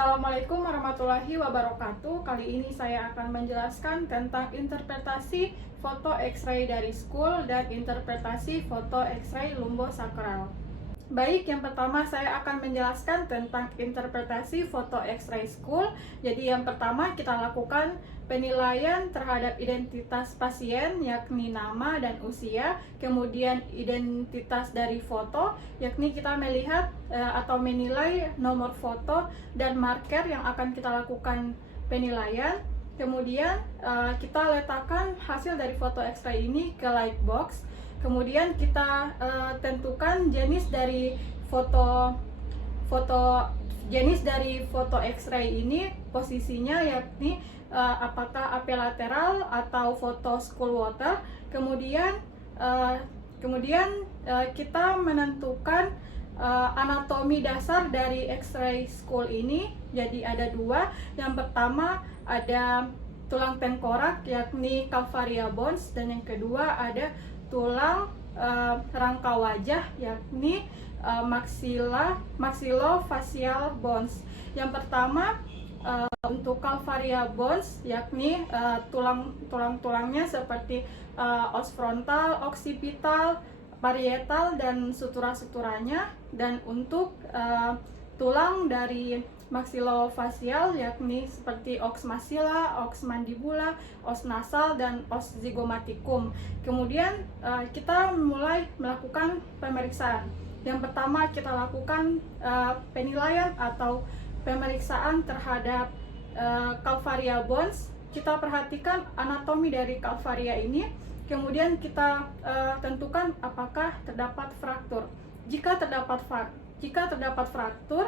Assalamualaikum warahmatullahi wabarakatuh. Kali ini saya akan menjelaskan tentang interpretasi foto X-ray dari school dan interpretasi foto X-ray lumbosakral. Baik, yang pertama saya akan menjelaskan tentang interpretasi foto X-ray school. Jadi yang pertama kita lakukan penilaian terhadap identitas pasien, yakni nama dan usia. Kemudian identitas dari foto, yakni kita melihat atau menilai nomor foto dan marker yang akan kita lakukan penilaian. Kemudian kita letakkan hasil dari foto X-ray ini ke lightbox. Kemudian kita tentukan jenis dari foto X-ray ini, posisinya yakni apakah apelateral atau foto school water. Kemudian kita menentukan anatomi dasar dari X-ray school ini. Jadi ada dua. Yang pertama ada tulang tengkorak yakni calvaria bones, dan yang kedua ada tulang rangka wajah yakni maxillofacial bones. Yang pertama untuk calvaria bones yakni tulang-tulangnya seperti os frontal, occipital, parietal dan sutura-suturanya. Dan untuk tulang dari maxillofacial yakni seperti os maxilla, os mandibula, os nasal dan os zygomaticum. Kemudian kita mulai melakukan pemeriksaan. Yang pertama kita lakukan penilaian atau pemeriksaan terhadap calvaria bones. Kita perhatikan anatomi dari calvaria ini. Kemudian kita tentukan apakah terdapat fraktur. Jika terdapat fraktur,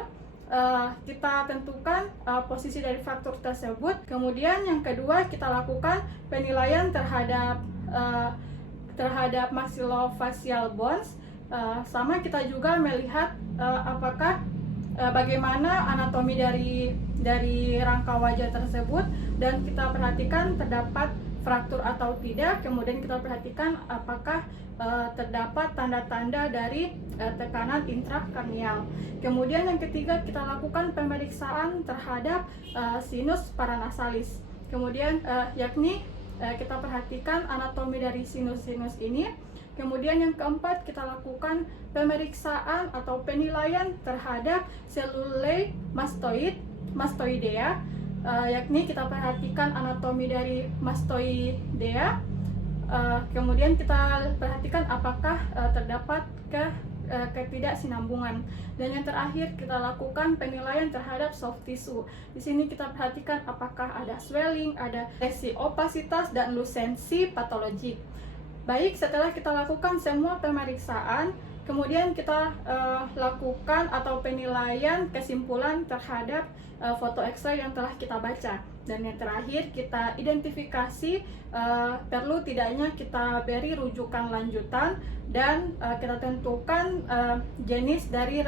kita tentukan posisi dari fraktur tersebut. Kemudian yang kedua kita lakukan penilaian terhadap maxillofacial bones. Sama kita juga melihat apakah bagaimana anatomi dari rangka wajah tersebut, dan kita perhatikan terdapat fraktur atau tidak. Kemudian kita perhatikan apakah terdapat tanda-tanda dari tekanan intrakranial. Kemudian yang ketiga kita lakukan pemeriksaan terhadap sinus paranasalis. Kemudian yakni kita perhatikan anatomi dari sinus-sinus ini. Kemudian yang keempat kita lakukan pemeriksaan atau penilaian terhadap selulae mastoidea, yakni kita perhatikan anatomi dari mastoidea. Kemudian kita perhatikan apakah terdapat ketidaksinambungan. Dan yang terakhir kita lakukan penilaian terhadap soft tissue. Di sini kita perhatikan apakah ada swelling, ada lesi opasitas dan lusensi patologik. Baik, setelah kita lakukan semua pemeriksaan, kemudian kita lakukan atau penilaian kesimpulan terhadap foto X-ray yang telah kita baca. Dan yang terakhir kita identifikasi perlu tidaknya kita beri rujukan lanjutan, dan kita tentukan jenis dari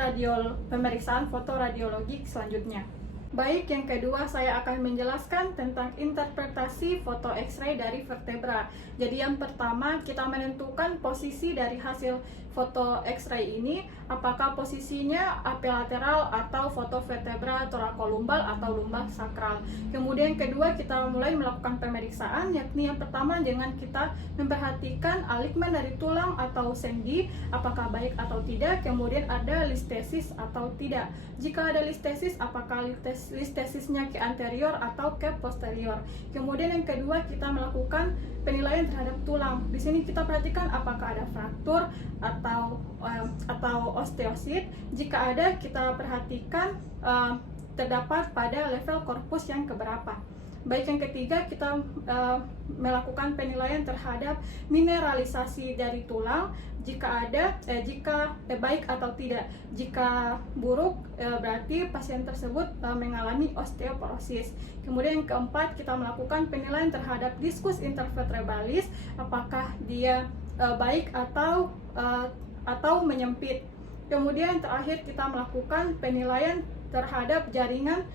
pemeriksaan foto radiologik selanjutnya. Baik, yang kedua saya akan menjelaskan tentang interpretasi foto X-ray dari vertebra. Jadi yang pertama kita menentukan posisi dari hasil foto X-ray ini, apakah posisinya apelateral atau foto vertebra thorakolumbal atau lumbal sakral. Kemudian kedua kita mulai melakukan pemeriksaan, yakni yang pertama dengan kita memperhatikan aligmen dari tulang atau sendi, apakah baik atau tidak. Kemudian ada listesis atau tidak. Jika ada listesis, apakah listesisnya ke anterior atau ke posterior. Kemudian yang kedua kita melakukan penilaian terhadap tulang. Di sini kita perhatikan apakah ada fraktur atau osteosit. Jika ada, kita perhatikan terdapat pada level korpus yang keberapa. Baik, yang ketiga kita melakukan penilaian terhadap mineralisasi dari tulang. Jika ada, baik atau tidak. Jika buruk, berarti pasien tersebut mengalami osteoporosis. Kemudian yang keempat kita melakukan penilaian terhadap diskus intervertebralis, apakah dia baik atau menyempit. Kemudian yang terakhir kita melakukan penilaian terhadap jaringan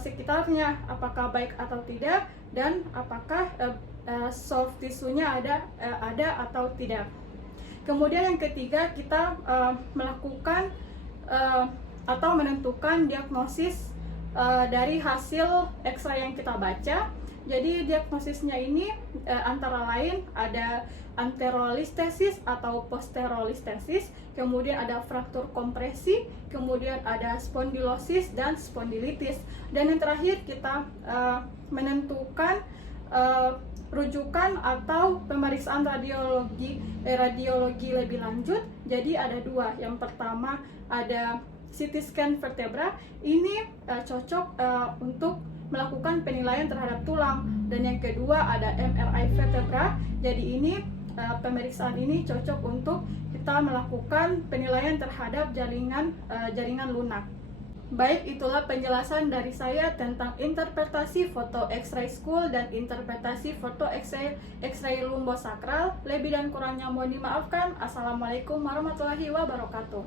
sekitarnya, apakah baik atau tidak, dan apakah soft tissue-nya ada atau tidak. Kemudian yang ketiga kita melakukan atau menentukan diagnosis dari hasil X-ray yang kita baca. Jadi diagnosisnya ini antara lain ada anterolistesis atau posterolistesis, kemudian ada fraktur kompresi, kemudian ada spondylosis dan spondilitis. Dan yang terakhir kita menentukan rujukan atau pemeriksaan radiologi lebih lanjut. Jadi ada dua. Yang pertama ada CT scan vertebra. Ini cocok untuk melakukan penilaian terhadap tulang. Dan yang kedua ada MRI vertebra. Jadi ini pemeriksaan ini cocok untuk kita melakukan penilaian terhadap jaringan lunak. Baik, itulah penjelasan dari saya tentang interpretasi foto X-ray skull dan interpretasi foto X-ray lumbosakral. Lebih dan kurangnya mohon dimaafkan. Assalamualaikum warahmatullahi wabarakatuh.